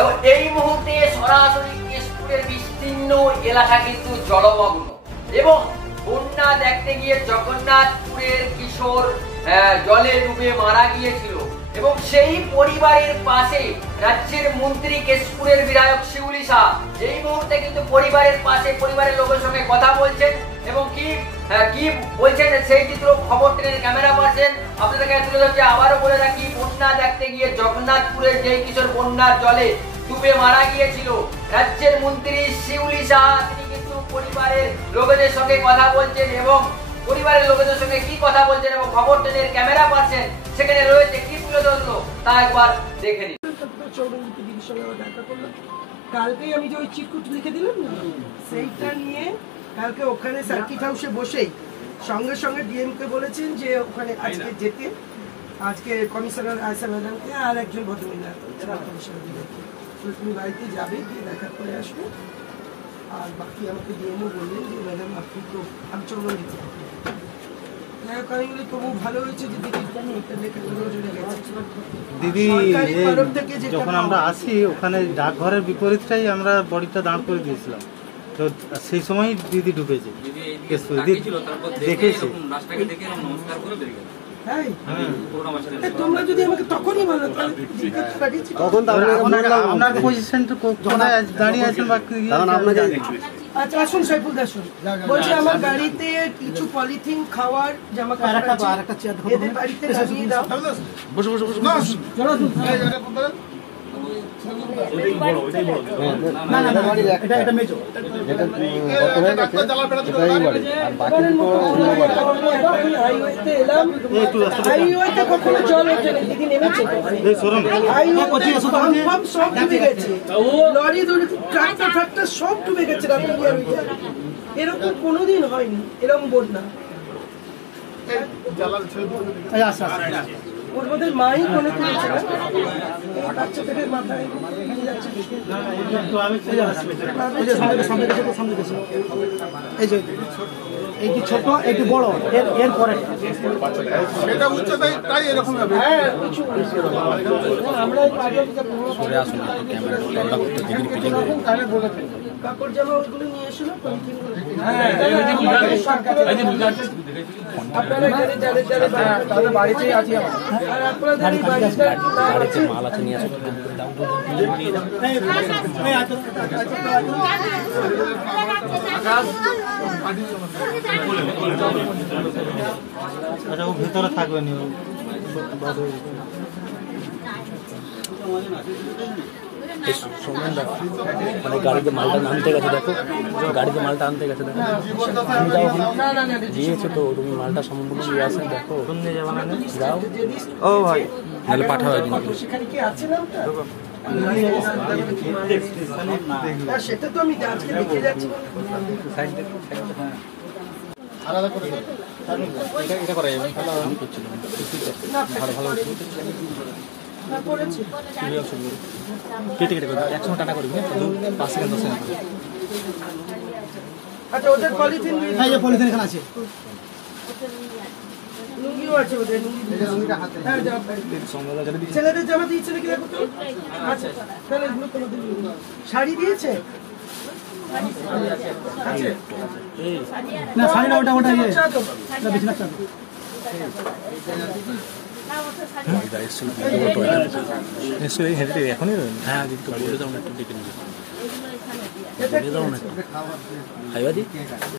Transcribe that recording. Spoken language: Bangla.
এবং এই মুহূর্তে সরাসরি কেশপুরের বিস্তীর্ণ এলাকা কিন্তু জলমগ্ন এবং বন্যা দেখতে গিয়ে জগন্নাথপুরের কিশোর জলে ডুবে মারা গিয়েছিল এবং সেই পরিবারের পাশে রাজ্যের মন্ত্রী কেশপুরের বিধায়ক শিউলি শাহ এই মুহূর্তে কিন্তু পরিবারের পাশে পরিবারের লোকের সঙ্গে কথা বলছেন এবং কি বলছেন সেই চিত্র খবর ট্রেনের ক্যামেরা পাচ্ছেন আপনাদেরকে তুলে ধরছি। আবারও বলে রাখি, বন্যা দেখতে গিয়ে জগন্নাথপুরের যে কিশোর বন্যার জলে ডুবে মারা গিয়েছিল রাজ্যের মন্ত্রী শিউলি শাহ তিনি কিন্তু পরিবারের লোকেদের সঙ্গে কথা বলছেন এবং পরিবারের লোকেদের সঙ্গে কি কথা বলছেন এবং খবর ট্রেনের ক্যামেরা পাচ্ছেন সেখানে রয়েছে কি তুলে ধরলো তা একবার দেখে নিন। কালকে আমি যে ওই চিটকুট লিখে দিলাম না সেইটা নিয়ে কালকে ওখানে সার্কিট হাউসে বসেই সঙ্গে সঙ্গে ডিএম কে বলেছেন যে ওখানে আজকে যেতে, আজকে কমিশনার আয়সা ম্যাডামকে আর একজন ভদ্রমহিলা তুমি বাড়িতে যাবে গিয়ে দেখা করে আসবে। আর বাকি আমাকে ডিএমও বললেন যে ম্যাডাম আপনি তো আমি চলুন দিতে তবু ভালো হয়েছে যে দিদি যখন আমরা আসি ওখানে ডাকঘরের বিপরীতটাই আমরা বডিটা দাঁড় করে দিয়েছিলাম, তো সেই সময় দিদি ঢুকেছে দেখেছি। তোমরা যদি আমাকে তখনই বলো তখন আপনার পজিশনটা কোথায় দাঁড়িয়ে আছেন বা আচ্ছা আসুন সাইফুল আসুন। বলছি আমার গাড়িতে কিছু পলিথিন খাওয়ার জামা কাপড় এদের বাড়িতে নামিয়ে দাও। বসো বসো বসো হাইওয়েতে কখনো জল ওঠে না, দিদি নেমেছে সব ডুবে গেছে, লরি ধরে ট্রাক্টর সব ডুবে গেছে। এরকম কোনোদিন হয়নি এরকম বন্যা। ওর মধ্যে মাই মনে করেছে না বাচ্চাদের মাথায় এইটি ছোট এইটি বড় এর পরে সেটা উচ্চতাই তাই এরকম হবে। আমরা কাপড় জামা ওইগুলো নিয়ে এসো না, আপনারা তাদের বাড়িতেই আছি আর আপনাদের এই বাড়িতে মাল আছে নিয়ে আসো। আচ্ছা ও ভেতরে থাকবে নি মানে গাড়িতে মালটা আনতে গেছে, দেখো গাড়িতে মালটা আনতে গেছে, দেখো দিয়েছে তো তুমি মালটা সম্পূর্ণ নিয়ে আসেন, দেখো যাও ও ভাই নাহলে পাঠাও সেখানে কি আছে না সেটা তো আমি আজকে দেখে যাচ্ছি। আলাদা করে এটা করা যাবে ভালো ভালো কেটে কেটে করবি 100 টাকা করবি, 5 সেকেন্ড 10 সেকেন্ড। আচ্ছা ওদের পলিথিন পলিথিন এখানে আছে, লুঙ্গিও আছে ওদের, ছেলেদের জামা দিয়েছে নাকি দেখো তো। আচ্ছা তাহলে এগুলো তোমাদের শাড়ি দিয়েছে না শাড়িটা ওটা ওটা ইয়ে বিছানা চাদর এখনই হ্যাঁ একটু বলে দাও না, একটু ডেকে নিয়ে যাও না, একটু হাইওয়াদি।